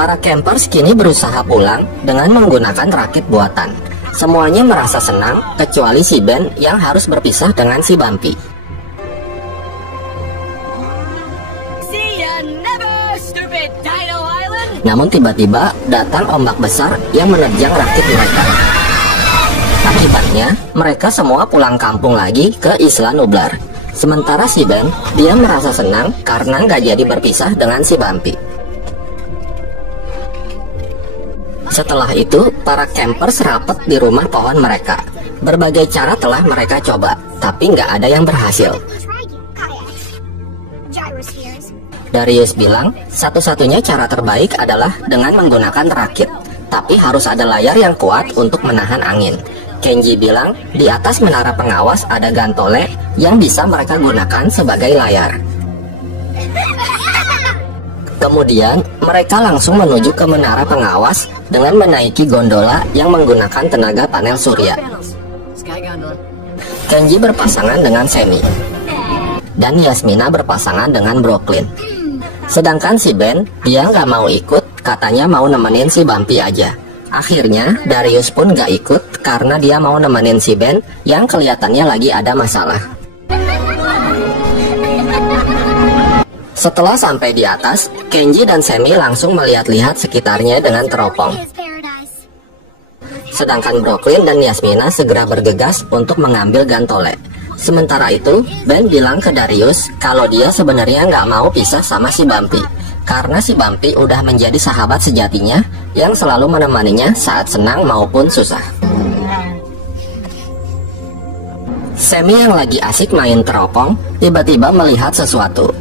Para campers kini berusaha pulang dengan menggunakan rakit buatan. Semuanya merasa senang, kecuali si Ben yang harus berpisah dengan si Bumpy. Namun tiba-tiba datang ombak besar yang menerjang rakit mereka. Akibatnya, mereka semua pulang kampung lagi ke Isla Nublar. Sementara si Ben, dia merasa senang karena nggak jadi berpisah dengan si Bumpy. Setelah itu, para campers rapat di rumah pohon mereka. Berbagai cara telah mereka coba, tapi nggak ada yang berhasil. Darius bilang, satu-satunya cara terbaik adalah dengan menggunakan rakit, tapi harus ada layar yang kuat untuk menahan angin. Kenji bilang, di atas menara pengawas ada gantole yang bisa mereka gunakan sebagai layar. Kemudian, mereka langsung menuju ke menara pengawas dengan menaiki gondola yang menggunakan tenaga panel surya. Kenji berpasangan dengan Semi, dan Yasmina berpasangan dengan Brooklyn. Sedangkan si Ben, dia nggak mau ikut, katanya mau nemenin si Bumpy aja. Akhirnya, Darius pun nggak ikut karena dia mau nemenin si Ben yang kelihatannya lagi ada masalah. Setelah sampai di atas, Kenji dan Semi langsung melihat-lihat sekitarnya dengan teropong. Sedangkan Brooklyn dan Yasmina segera bergegas untuk mengambil gantole. Sementara itu, Ben bilang ke Darius kalau dia sebenarnya nggak mau pisah sama si Bumpy, karena si Bumpy udah menjadi sahabat sejatinya yang selalu menemaninya saat senang maupun susah. Semi yang lagi asik main teropong tiba-tiba melihat sesuatu.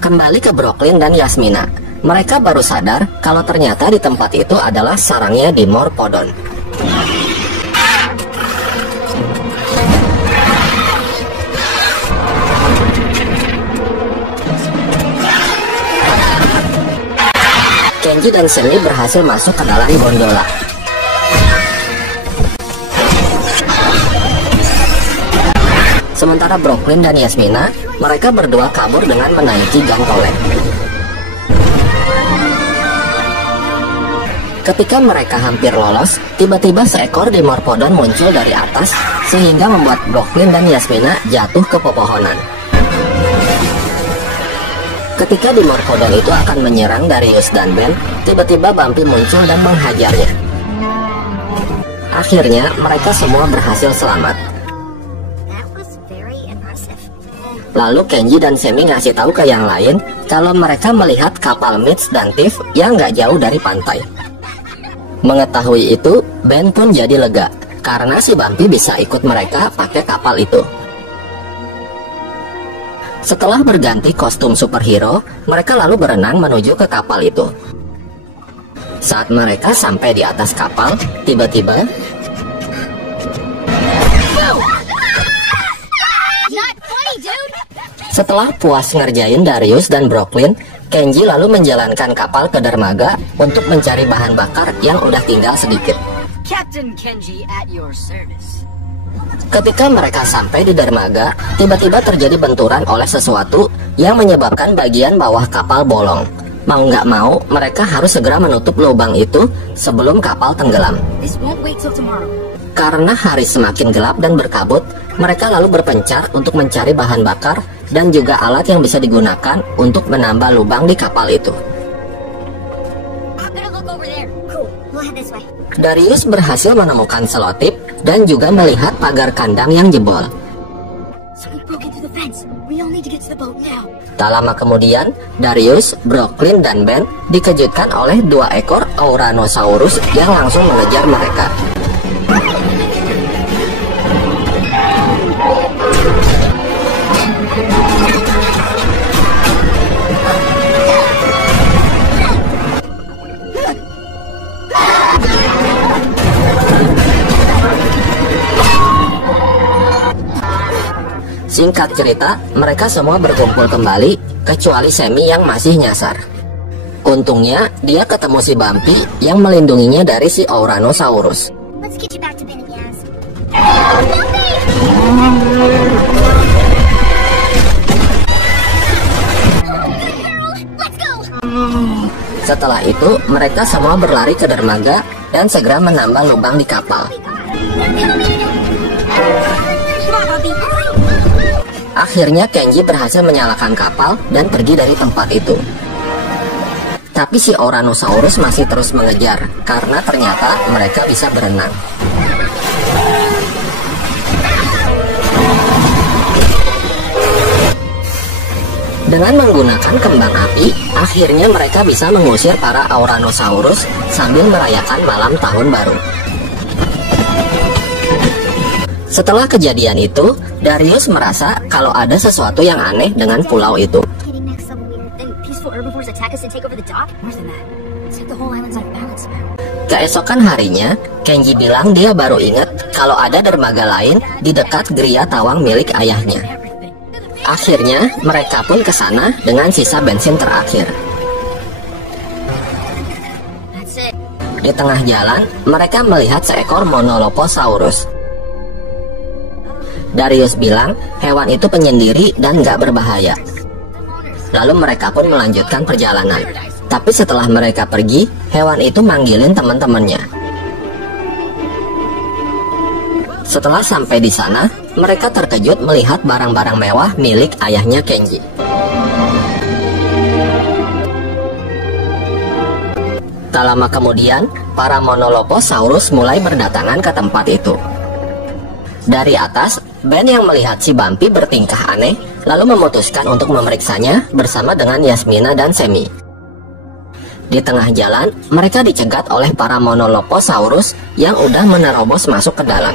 Kembali ke Brooklyn dan Yasmina, mereka baru sadar kalau ternyata di tempat itu adalah sarangnya di Morphodon. Kenji dan Semi berhasil masuk ke dalam gondola. Sementara Brooklyn dan Yasmina, mereka berdua kabur dengan menaiki gantole. Ketika mereka hampir lolos, tiba-tiba seekor di Morphodon muncul dari atas, sehingga membuat Brooklyn dan Yasmina jatuh ke pepohonan. Ketika di Morphodon itu akan menyerang Darius dan Ben, tiba-tiba Bumpy muncul dan menghajarnya. Akhirnya, mereka semua berhasil selamat. Lalu Kenji dan Semi ngasih tahu ke yang lain kalau mereka melihat kapal Mitch dan Tiff yang nggak jauh dari pantai. Mengetahui itu, Ben pun jadi lega karena si Bumpy bisa ikut mereka pakai kapal itu. Setelah berganti kostum superhero, mereka lalu berenang menuju ke kapal itu. Saat mereka sampai di atas kapal, tiba-tiba setelah puas ngerjain Darius dan Brooklyn, Kenji lalu menjalankan kapal ke dermaga untuk mencari bahan bakar yang udah tinggal sedikit. Captain Kenji at your service. Ketika mereka sampai di dermaga, tiba-tiba terjadi benturan oleh sesuatu yang menyebabkan bagian bawah kapal bolong. Mau nggak mau, mereka harus segera menutup lubang itu sebelum kapal tenggelam. This won't wait till tomorrow. Karena hari semakin gelap dan berkabut, mereka lalu berpencar untuk mencari bahan bakar dan juga alat yang bisa digunakan untuk menambah lubang di kapal itu. Darius berhasil menemukan selotip dan juga melihat pagar kandang yang jebol. Tak lama kemudian, Darius, Brooklyn, dan Ben dikejutkan oleh 2 ekor Ouranosaurus yang langsung mengejar mereka. Singkat cerita, mereka semua berkumpul kembali, kecuali Semi yang masih nyasar. Untungnya, dia ketemu si Bumpy yang melindunginya dari si Ouranosaurus. Setelah itu, mereka semua berlari ke dermaga dan segera menambah lubang di kapal. Akhirnya Kenji berhasil menyalakan kapal dan pergi dari tempat itu. Tapi si Ouranosaurus masih terus mengejar, karena ternyata mereka bisa berenang. Dengan menggunakan kembang api, akhirnya mereka bisa mengusir para Ouranosaurus sambil merayakan malam tahun baru. Setelah kejadian itu, Darius merasa kalau ada sesuatu yang aneh dengan pulau itu. Keesokan harinya, Kenji bilang dia baru ingat kalau ada dermaga lain di dekat Gria Tawang milik ayahnya. Akhirnya, mereka pun ke sana dengan sisa bensin terakhir. Di tengah jalan, mereka melihat seekor Monoloposaurus. Darius bilang hewan itu penyendiri dan gak berbahaya. Lalu mereka pun melanjutkan perjalanan. Tapi setelah mereka pergi, hewan itu manggilin teman-temannya. Setelah sampai di sana, mereka terkejut melihat barang-barang mewah milik ayahnya Kenji. Tak lama kemudian, para Monoloposaurus mulai berdatangan ke tempat itu. Dari atas, Ben yang melihat si Bumpy bertingkah aneh, lalu memutuskan untuk memeriksanya bersama dengan Yasmina dan Semi. Di tengah jalan, mereka dicegat oleh para Monoloposaurus yang udah menerobos masuk ke dalam.